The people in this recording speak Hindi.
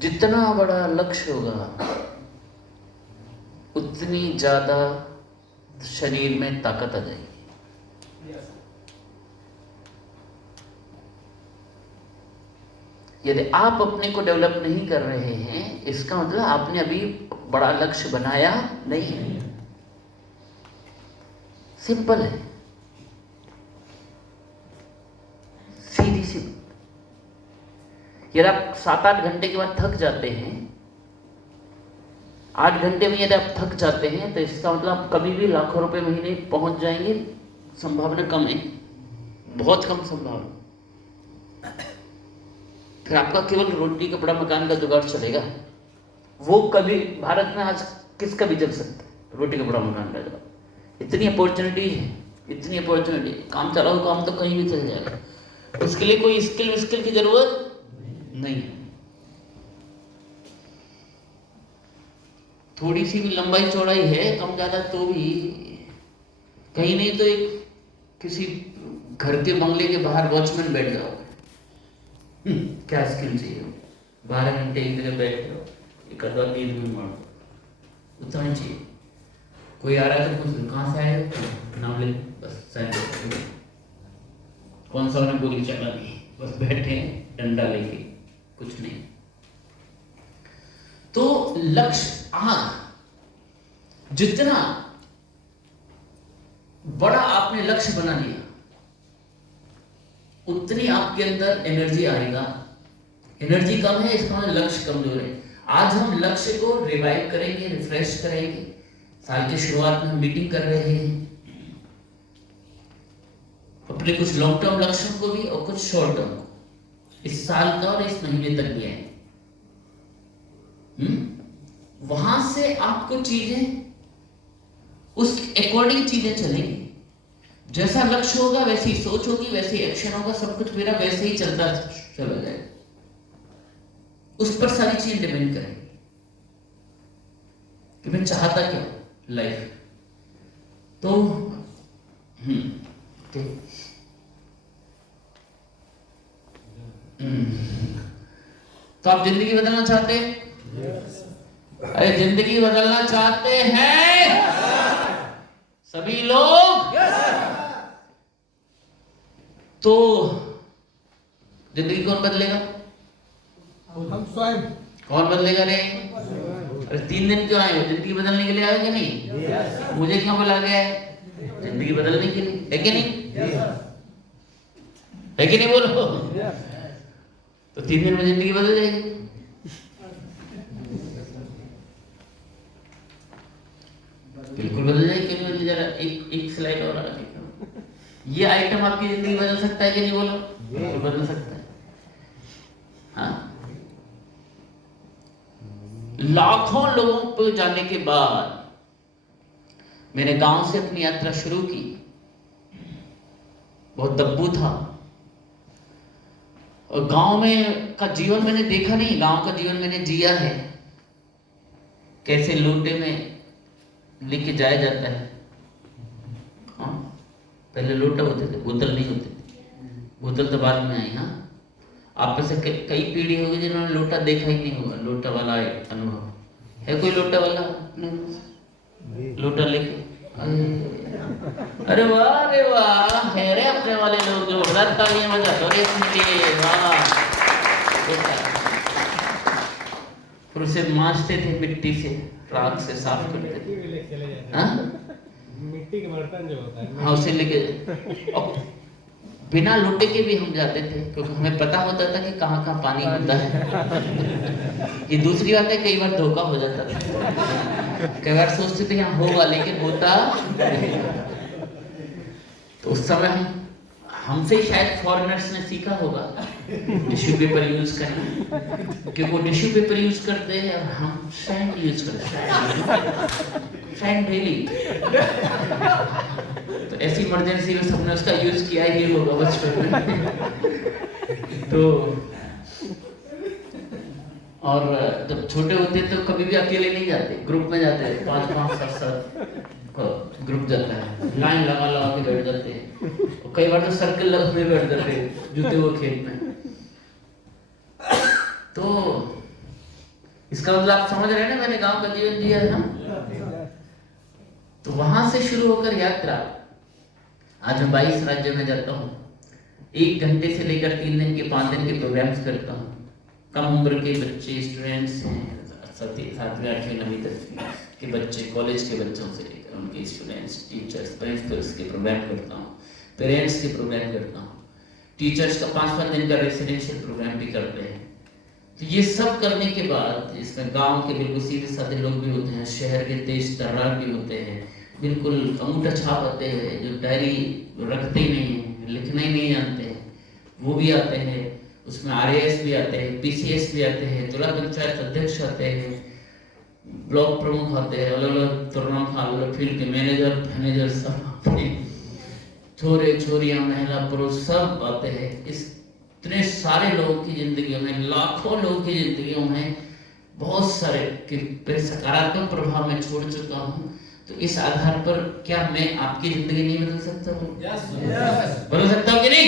जितना बड़ा लक्ष्य होगा उतनी ज्यादा शरीर में ताकत आ जाएगी। यदि आप अपने को डेवलप नहीं कर रहे हैं, इसका मतलब आपने अभी बड़ा लक्ष्य बनाया नहीं है। सिंपल है, सीधी सी बात। यदि आप 7-8 घंटे के बाद थक जाते हैं, 8 घंटे में यदि आप थक जाते हैं, तो इसका मतलब आप कभी भी लाखों रुपए महीने पहुंच जाएंगे, संभावना कम है, बहुत कम संभावना। फिर आपका केवल रोटी कपड़ा मकान का जुगाड़ चलेगा। वो कभी भारत में आज किसका भी चल सकता है, रोटी कपड़ा मकान का जुगाड़। इतनी अपॉर्चुनिटी है, इतनी अपॉर्चुनिटी, काम चलाओ, काम तो कहीं भी चल जाएगा। उसके लिए कोई स्किल की जरूरत नहीं है। थोड़ी सी भी लंबाई चौड़ाई है कम ज्यादा तो भी, कहीं नहीं तो एक किसी घर के बंगले के बाहर वॉचमैन बैठ जाओ, क्या स्किल चाहिए? 12 घंटे एक जगह बैठ जाओ, एक आधा नींद में मारो, उतना ही चाहिए। कोई आ रहा है तो पूछ, कहाँ से आए हो, नाम ले, बस साइन, कौन सा उन्हें गोली चला दी, बस बैठे डंडा लेके, कुछ नहीं। तो लक्ष्य जितना बड़ा आपने लक्ष्य बना लिया, उतनी आपके अंदर एनर्जी आएगा। एनर्जी कम है, इसका मतलब लक्ष्य कमजोर है। आज हम लक्ष्य को रिवाइव करेंगे, रिफ्रेश करेंगे। साल की शुरुआत में हम मीटिंग कर रहे हैं, अपने कुछ लॉन्ग टर्म लक्ष्यों को भी और कुछ शॉर्ट टर्म को, इस साल का और इस महीने तक भी है। वहां से आपको चीजें उस अकॉर्डिंग चीजें चलेंगी। जैसा लक्ष्य होगा वैसी सोच होगी, वैसे एक्शन होगा, सब कुछ मेरा वैसे ही चलता चला जाएगा। उस पर सारी चीजें डिपेंड करेंगी कि मैं चाहता क्या लाइफ। तो तो आप जिंदगी बदलना चाहते हैं? अरे जिंदगी बदलना चाहते हैं सभी लोग? तो जिंदगी कौन बदलेगा? हम स्वयं। कौन बदलेगा रे? अरे 3 दिन क्यों आए हो? जिंदगी बदलने के लिए आए कि नहीं? मुझे क्यों बुला गया है? जिंदगी बदलने के लिए, है कि नहीं? है कि नहीं, बोलो। तो 3 दिन में जिंदगी बदल जाएगी। बिल्कुल बदल जाएगी। क्यों नहीं? जरा एक स्लाइड और आगे करो। ये आइटम आपकी जिंदगी बदल सकता है कि नहीं, बोलो। बिल्कुल बदल सकता है। हाँ, लाखों लोगों को जाने के बाद मैंने गांव से अपनी यात्रा शुरू की। बहुत दब्बू था और गांव में का जीवन मैंने देखा नहीं, गांव का जीवन मैंने जिया है। कैसे लोटे में लेके जाया जाता है। हाँ, पहले लोटा होते थे, बोतल नहीं होती थी। बोतल तो बाद में आई। हाँ, आप में से कई पीढ़ी होगी जिन्होंने लोटा देखा ही नहीं होगा। लोटा वाला अनुभव है? कोई लोटा वाला लोटा लेके? अरे वाह, अरे वाह, है रे अपने वाले लोग जो तालियां बजाते हो रे इसके लिए। वाह, फिर उसे मांजते थे मिट्टी से, राख से साफ करते थे। हाँ, मिट्टी के बर्तन जो होता है, हाँ, उसे लेके बिना लोटे के भी हम जाते थे, क्योंकि हमें पता होता था कि कहाँ कहाँ पानी होता है। ये दूसरी बात है, कई बार धोखा हो जाता था। कई बार सोचते थे यहाँ होगा, लेकिन होता नहीं। तो उस समय हमसे शायद फॉरेनर्स ने सीखा होगा टिश्यू पेपर यूज करना, क्योंकि वो टिश्यू पेपर यूज करते हैं और हम सैंड यूज करते हैं, सैंड डेली। तो ऐसी इमरजेंसी में सबने उसका यूज किया ही होगा बचपन में। तो और जब छोटे होते तो कभी भी अकेले नहीं जाते, ग्रुप में जाते। 5-5, 7-7 ग्रुप जाता है, लाइन लगा के बैठ जाते हैं। और कई बार तो सर्कल लगा के बैठ जाते हैं, जूते वो खेत में। तो इसका मतलब आप समझ रहे हैं ना, मैंने गांव का जीवन जिया है ना। तो वहां से शुरू होकर यात्रा, आज मैं 22 राज्यों में जाता हूँ, 1 घंटे से लेकर 3 दिन के 5 दिन के प्रोग्राम्स करता हूँ। कम उम्र के बच्चे, स्टूडेंट्स हैं, 7वीं 8वीं 9वीं 10वीं के बच्चे, कॉलेज के बच्चों से लेकर उनके स्टूडेंट्स, टीचर्स, प्रिंसिपल्स के प्रोग्राम करता हूँ, पेरेंट्स के प्रोग्राम करता हूँ, टीचर्स का 5-5 दिन का रेसिडेंशियल प्रोग्राम भी करते हैं। तो ये सब करने के बाद इसमें गांव के बिल्कुल सीधे साधे लोग भी होते हैं, शहर के तेज तर्रार भी होते हैं, बिल्कुल अंगूठा छाप आते हैं, जो डायरी रखते ही नहीं हैं, लिखना ही नहीं जानते हैं, वो भी आते हैं। उसमें RAS भी आते हैं, PCS भी आते हैं, जिला पंचायत अध्यक्ष आते हैं, ब्लॉक प्रमुख आते हैं, अलग अलग तरुणा, अलग फील्ड के मैनेजर सब आते हैं, छोरे छोरियां, महिला पुरुष सब आते हैं। इतने सारे लोगों की जिंदगियों में, लाखों लोगों की जिंदगियों में बहुत सारे के सकारात्मक प्रभाव मैं छोड़ चुका हूँ। तो इस आधार पर क्या मैं आपकी जिंदगी नहीं बदल सकता हूँ? बदल सकता हूँ कि नहीं?